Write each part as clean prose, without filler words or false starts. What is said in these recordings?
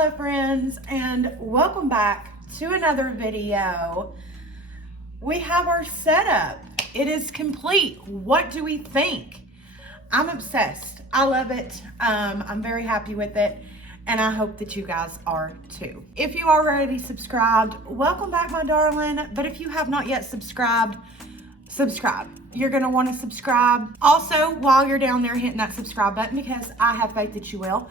Hello friends, and welcome back to another video. We have our setup. It is complete. What do we think? I'm obsessed. I love it. I'm very happy with it, and I hope that you guys are too. If you are already subscribed, welcome back, my darling. But if you have not yet subscribed, subscribe. You're gonna want to subscribe. Also, while you're down there hitting that subscribe button, because I have faith that you will.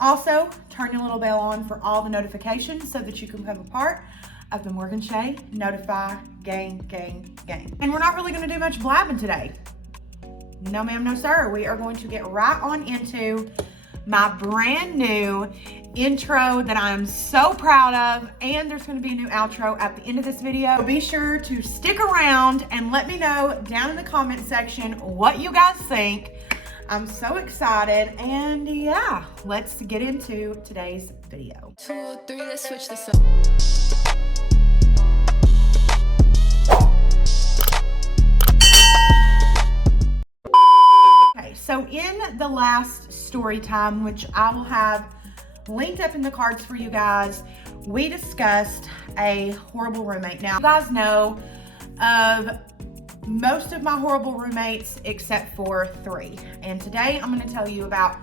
Also, turn your little bell on for all the notifications so that you can become a part of the Morgan Shay Notify gang. And we're not really gonna do much blabbing today. No ma'am, no sir. We are going to get right on into my brand new intro that I'm so proud of, and there's going to be a new outro at the end of this video. So be sure to stick around and let me know down in the comment section what you guys think. I'm so excited, and yeah, let's get into today's video. 2, 3, let's switch this up. So in the last story time, which I will have linked up in the cards for you guys, we discussed a horrible roommate. Now, you guys know of most of my horrible roommates except for 3. And today I'm going to tell you about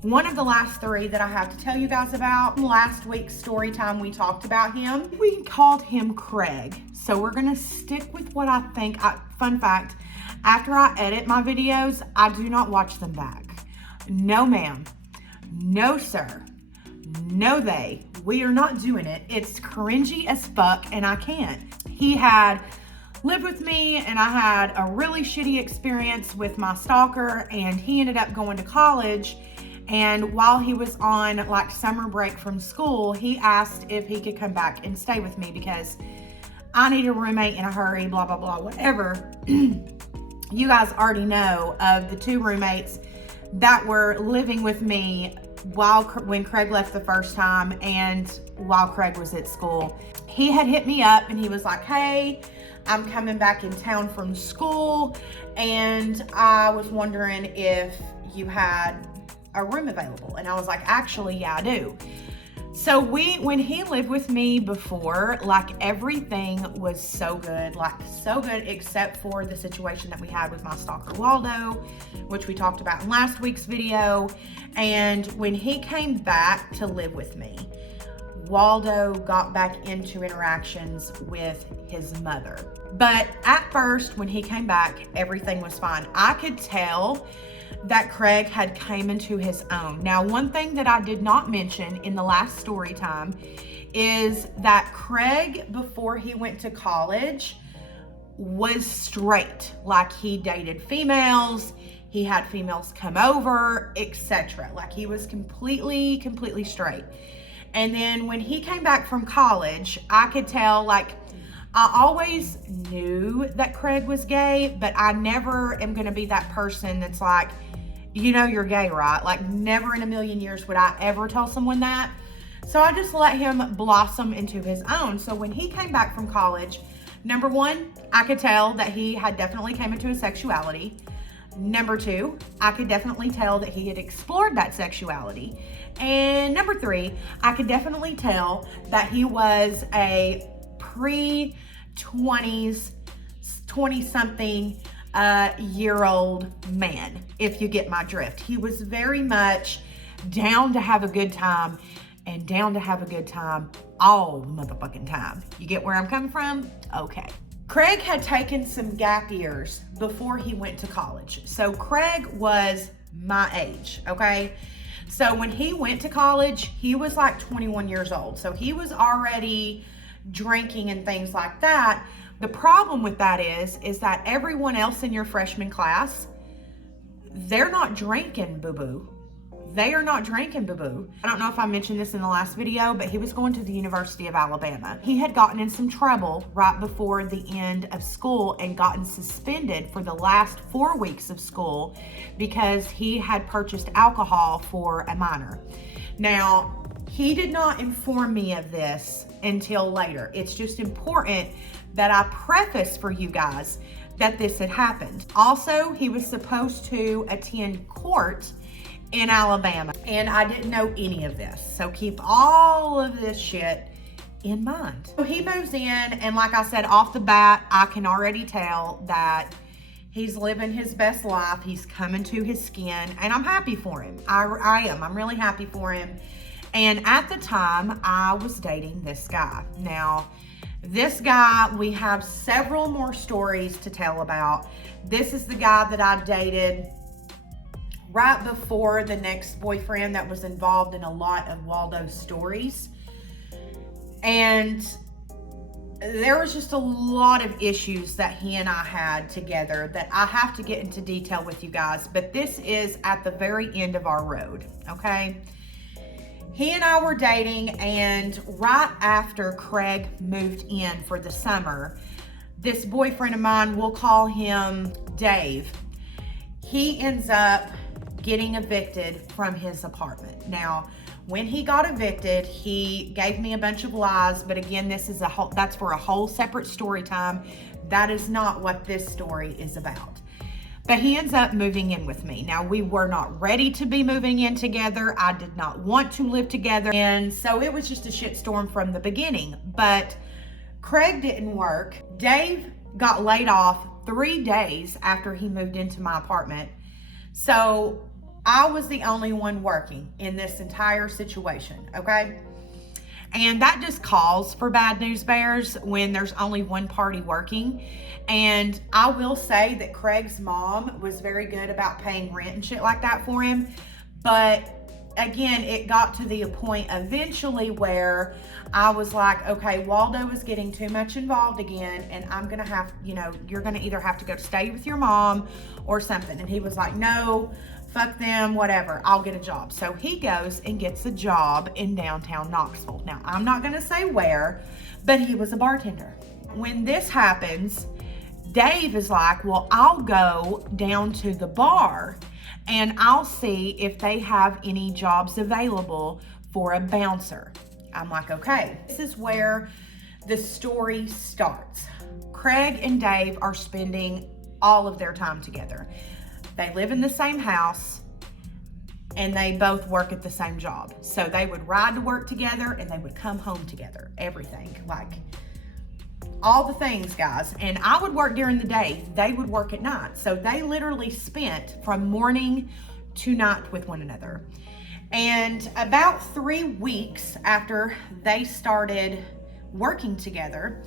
one of the last 3 that I have to tell you guys about. Last week's story time, we talked about him. We called him Craig. So we're going to stick with what I think. Fun fact, after I edit my videos, I do not watch them back. No ma'am, no sir, no they. We are not doing it. It's cringy as fuck, and I can't. He had lived with me, and I had a really shitty experience with my stalker, and he ended up going to college. And while he was on like summer break from school, he asked if he could come back and stay with me because I need a roommate in a hurry, blah, blah, blah, whatever. You guys already know of the 2 roommates that were living with me when Craig left the first time and while Craig was at school. He had hit me up and he was like, hey, I'm coming back in town from school and I was wondering if you had a room available. And I was like, actually, yeah, I do. So when he lived with me before, like everything was so good, except for the situation that we had with my stalker Waldo, which we talked about in last week's video. And when he came back to live with me, Waldo got back into interactions with his mother. But at first, when he came back, everything was fine. I could tell that Craig had came into his own. Now, one thing that I did not mention in the last story time is that Craig, before he went to college, was straight. Like, he dated females, he had females come over, etc. Like, he was completely straight. And then when he came back from college, I could tell, like, I always knew that Craig was gay, but I never am gonna be that person that's like, you know you're gay, right? Like, never in a million years would I ever tell someone that. So I just let him blossom into his own. So when he came back from college, number 1, I could tell that he had definitely came into his sexuality. Number 2, I could definitely tell that he had explored that sexuality. And number 3, I could definitely tell that he was a pre-20s, 20-something year old man, if you get my drift. He was very much down to have a good time, and down to have a good time all motherfucking time. You get where I'm coming from? Okay. Craig had taken some gap years before he went to college. So Craig was my age, okay? So when he went to college, he was like 21 years old. So he was already drinking and things like that. The problem with that is that everyone else in your freshman class, they're not drinking, boo-boo. They are not drinking, boo-boo. I don't know if I mentioned this in the last video, but he was going to the University of Alabama. He had gotten in some trouble right before the end of school and gotten suspended for the last 4 weeks of school because he had purchased alcohol for a minor. Now, he did not inform me of this until later. It's just important that I preface for you guys that this had happened. Also, he was supposed to attend court in Alabama. And I didn't know any of this. So keep all of this shit in mind. So he moves in, and like I said, off the bat, I can already tell that he's living his best life. He's coming to his skin, and I'm happy for him. I am. I'm really happy for him. And at the time, I was dating this guy. Now, this guy, we have several more stories to tell about. This is the guy that I dated right before the next boyfriend that was involved in a lot of Waldo's stories. And there was just a lot of issues that he and I had together that I have to get into detail with you guys, but this is at the very end of our road, okay? He and I were dating, and right after Craig moved in for the summer, this boyfriend of mine, we'll call him Dave, he ends up getting evicted from his apartment. Now, when he got evicted, he gave me a bunch of lies, but again, that's for a whole separate story time. That is not what this story is about. But he ends up moving in with me. Now, we were not ready to be moving in together. I did not want to live together. And so it was just a shitstorm from the beginning. But Craig didn't work. Dave got laid off 3 days after he moved into my apartment. So I was the only one working in this entire situation, okay? And that just calls for bad news bears when there's only one party working. And I will say that Craig's mom was very good about paying rent and shit like that for him. But again, it got to the point eventually where I was like, okay, Waldo is getting too much involved again, and I'm gonna have, you're gonna either have to go stay with your mom or something. And he was like, no, fuck them, whatever, I'll get a job. So he goes and gets a job in downtown Knoxville. Now, I'm not gonna say where, but he was a bartender. When this happens, Dave is like, well, I'll go down to the bar and I'll see if they have any jobs available for a bouncer. I'm like, okay. This is where the story starts. Craig and Dave are spending all of their time together. They live in the same house and they both work at the same job. So they would ride to work together and they would come home together. Everything, like all the things, guys. And I would work during the day. They would work at night. So they literally spent from morning to night with one another. And about 3 weeks after they started working together,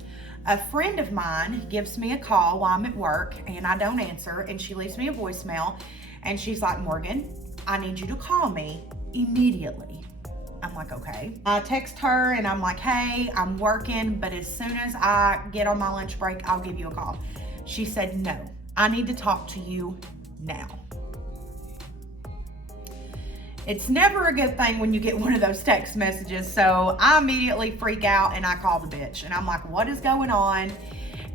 a friend of mine gives me a call while I'm at work and I don't answer, and she leaves me a voicemail and she's like, Morgan, I need you to call me immediately. I'm like, okay. I text her and I'm like, hey, I'm working, but as soon as I get on my lunch break, I'll give you a call. She said, no, I need to talk to you now. It's never a good thing when you get one of those text messages. So I immediately freak out and I call the bitch and I'm like, what is going on?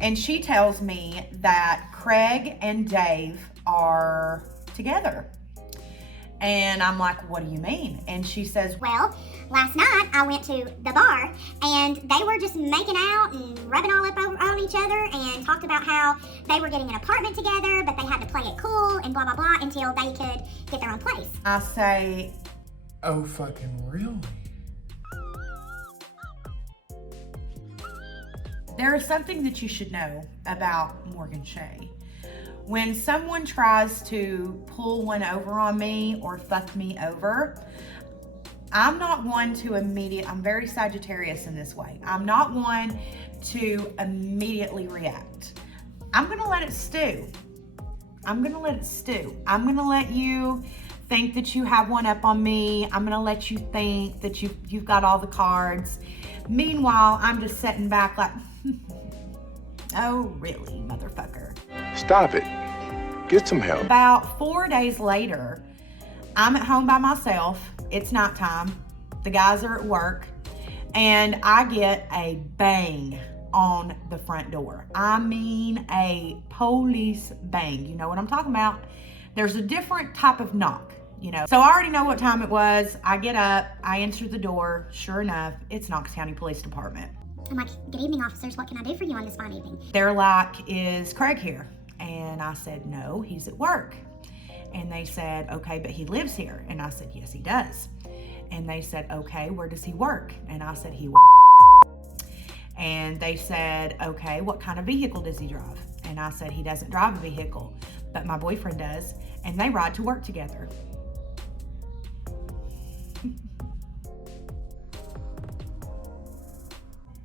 And she tells me that Craig and Dave are together. And I'm like, what do you mean? And she says, well, last night I went to the bar and they were just making out and rubbing all up on each other and talked about how they were getting an apartment together, but they had to play it cool and blah, blah, blah until they could get their own place. I say, oh, fucking really? there is something that you should know about Morgan Shay. When someone tries to pull one over on me or fuck me over, I'm not one to I'm very Sagittarius in this way. I'm not one to immediately react. I'm gonna let it stew. I'm gonna let it stew. I'm gonna let you think that you have one up on me. I'm gonna let you think that you've got all the cards. Meanwhile, I'm just sitting back like, oh really, motherfucker. Stop it. Get some help. About 4 days later, I'm at home by myself. It's nighttime. The guys are at work. And I get a bang on the front door. I mean a police bang. You know what I'm talking about. There's a different type of knock, So I already know what time it was. I get up. I answer the door. Sure enough, it's Knox County Police Department. I'm like, good evening, officers. What can I do for you on this fine evening? They're like, is Craig here? And I said, no, he's at work. And they said, okay, but he lives here. And I said, yes, he does. And they said, okay, where does he work? And I said, he works. And they said, okay, what kind of vehicle does he drive? And I said, he doesn't drive a vehicle, but my boyfriend does. And they ride to work together.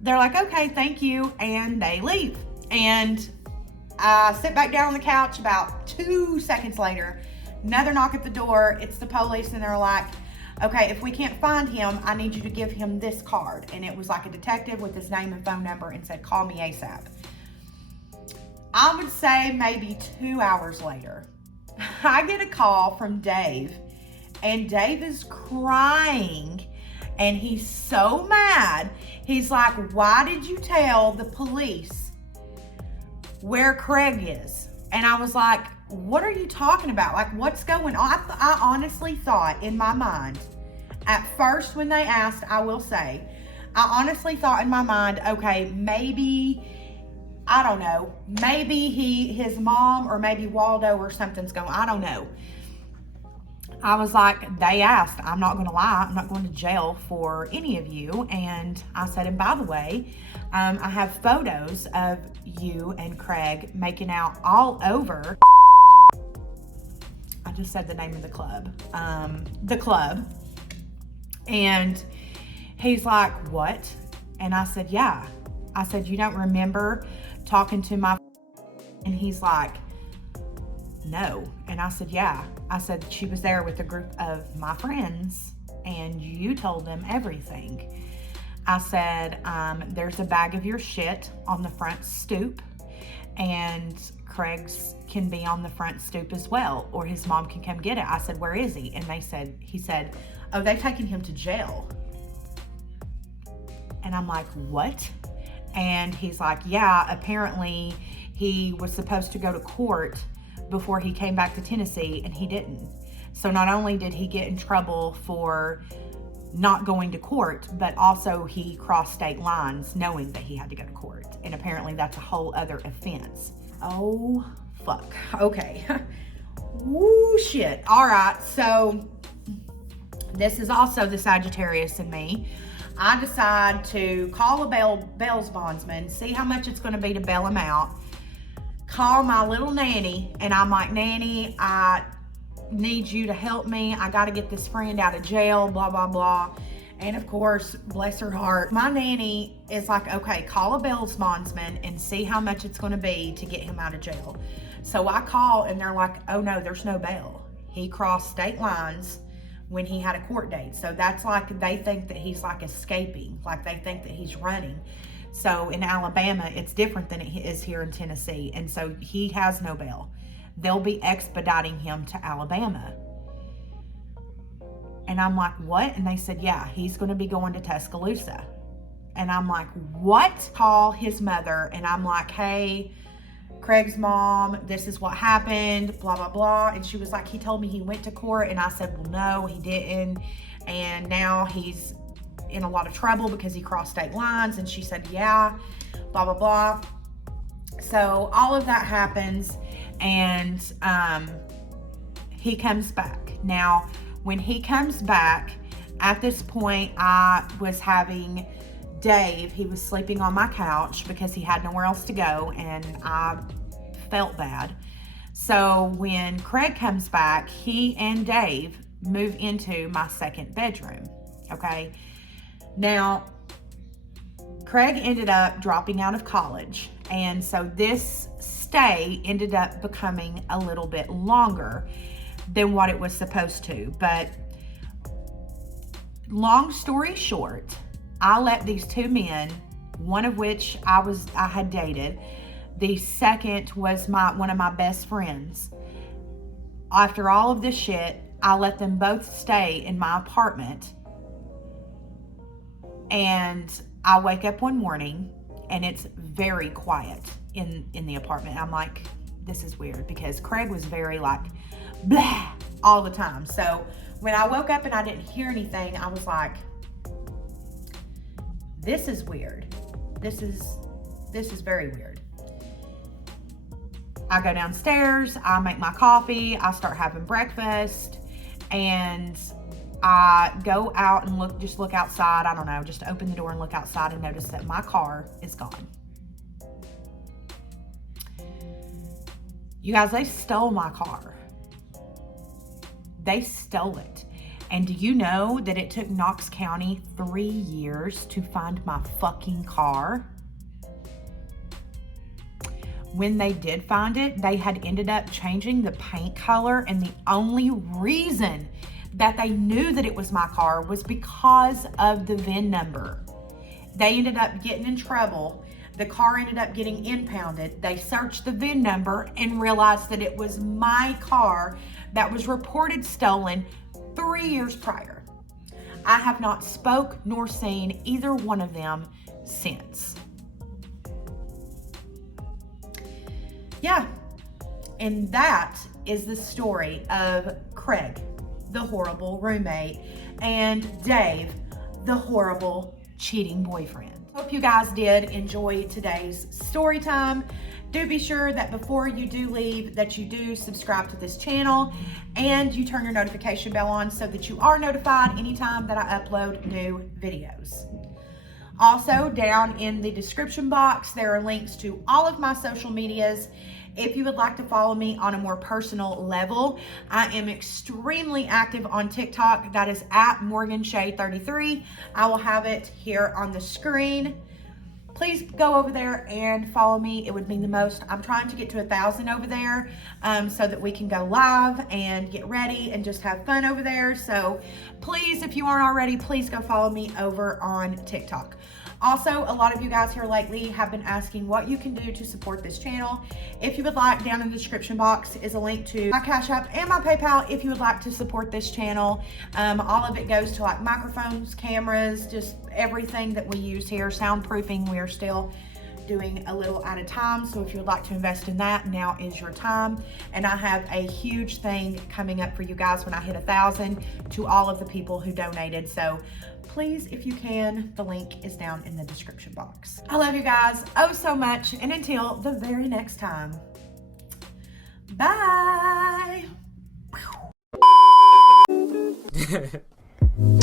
They're like, okay, thank you. And they leave. And I sit back down on the couch. About 2 seconds later, another knock at the door. It's the police, and they're like, okay, if we can't find him, I need you to give him this card. And it was like a detective with his name and phone number and said, call me ASAP. I would say maybe 2 hours later, I get a call from Dave, and Dave is crying, and he's so mad. He's like, why did you tell the police where Craig is? And I was like, what are you talking about? Like, what's going on? I honestly thought in my mind, at first when they asked, I will say, I honestly thought in my mind, okay, maybe, I don't know, maybe his mom or maybe Waldo or something's going, I don't know. I was like, they asked, I'm not going to lie, I'm not going to jail for any of you. And I said, and by the way, I have photos of you and Craig making out all over. I just said the name of the club. And he's like, what? And I said, yeah. I said, you don't remember talking to my, and he's like, no. And I said, yeah. I said, she was there with a group of my friends and you told them everything. I said, there's a bag of your shit on the front stoop, and Craig's can be on the front stoop as well, or his mom can come get it. I said, where is he? And he said, oh, they've taken him to jail. And I'm like, what? And he's like, yeah, apparently he was supposed to go to court before he came back to Tennessee, and he didn't. So not only did he get in trouble for not going to court, but also he crossed state lines knowing that he had to go to court. And apparently that's a whole other offense. Oh, fuck. Okay. Woo, shit. All right. So this is also the Sagittarius in me. I decide to call a bail's bondsman, see how much it's going to be to bail him out. Call my little nanny, and I'm like, Nanny, I need you to help me. I got to get this friend out of jail, blah, blah, blah. And of course, bless her heart, my nanny is like, okay, call a bail's bondsman and see how much it's going to be to get him out of jail. So I call, and they're like, oh no, there's no bail. He crossed state lines when he had a court date. So that's like, they think that he's like escaping, like they think that he's running. So in Alabama, it's different than it is here in Tennessee. And so he has no bail. They'll be expediting him to Alabama. And I'm like, what? And they said, yeah, he's going to be going to Tuscaloosa. And I'm like, what? Call his mother. And I'm like, hey, Craig's mom, this is what happened, blah, blah, blah. And she was like, he told me he went to court. And I said, well, no, he didn't. And now he's in a lot of trouble because he crossed state lines. And she said, yeah, blah, blah, blah. So all of that happens, and he comes back. Now, when he comes back, at this point, I was having Dave, he was sleeping on my couch because he had nowhere else to go, and I felt bad. So when Craig comes back, he and Dave move into my second bedroom, okay? Now, Craig ended up dropping out of college, and so this stay ended up becoming a little bit longer than what it was supposed to. But long story short, I let these two men, one of which I had dated, the second was one of my best friends. After all of this shit, I let them both stay in my apartment. And I wake up one morning and it's very quiet in the apartment. I'm like, this is weird, because Craig was very like, blah, all the time. So when I woke up and I didn't hear anything, I was like, this is weird. This is very weird. I go downstairs, I make my coffee, I start having breakfast, and I go out and look outside. I don't know, just open the door and look outside and notice that my car is gone. You guys, they stole my car. They stole it. And do you know that it took Knox County 3 years to find my fucking car? When they did find it, they had ended up changing the paint color, and the only reason that they knew that it was my car was because of the VIN number. They ended up getting in trouble. The car ended up getting impounded. They searched the VIN number and realized that it was my car that was reported stolen 3 years prior. I have not spoke nor seen either one of them since. Yeah, and that is the story of Craig, the horrible roommate, and Dave, the horrible cheating boyfriend. Hope you guys did enjoy today's story time. Do be sure that before you do leave that you do subscribe to this channel and you turn your notification bell on so that you are notified anytime that I upload new videos. Also, down in the description box, there are links to all of my social medias. If you would like to follow me on a more personal level, I am extremely active on TikTok. That is at morganbeauty.yt. I will have it here on the screen. Please go over there and follow me. It would mean the most. I'm trying to get to 1,000 over there so that we can go live and get ready and just have fun over there. So please, if you aren't already, please go follow me over on TikTok. Also, a lot of you guys here lately have been asking what you can do to support this channel. If you would like, down in the description box is a link to my Cash App and my PayPal if you would like to support this channel. All of it goes to like microphones, cameras, just everything that we use here. Soundproofing, we are still doing a little at a time. So if you would like to invest in that, now is your time. And I have a huge thing coming up for you guys when I hit 1,000 to all of the people who donated. So please, if you can, the link is down in the description box. I love you guys oh so much. And until the very next time, bye.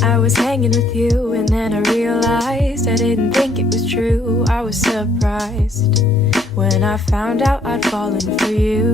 I was hanging with you and then I realized I didn't think it was true. I was surprised when I found out I'd fallen for you.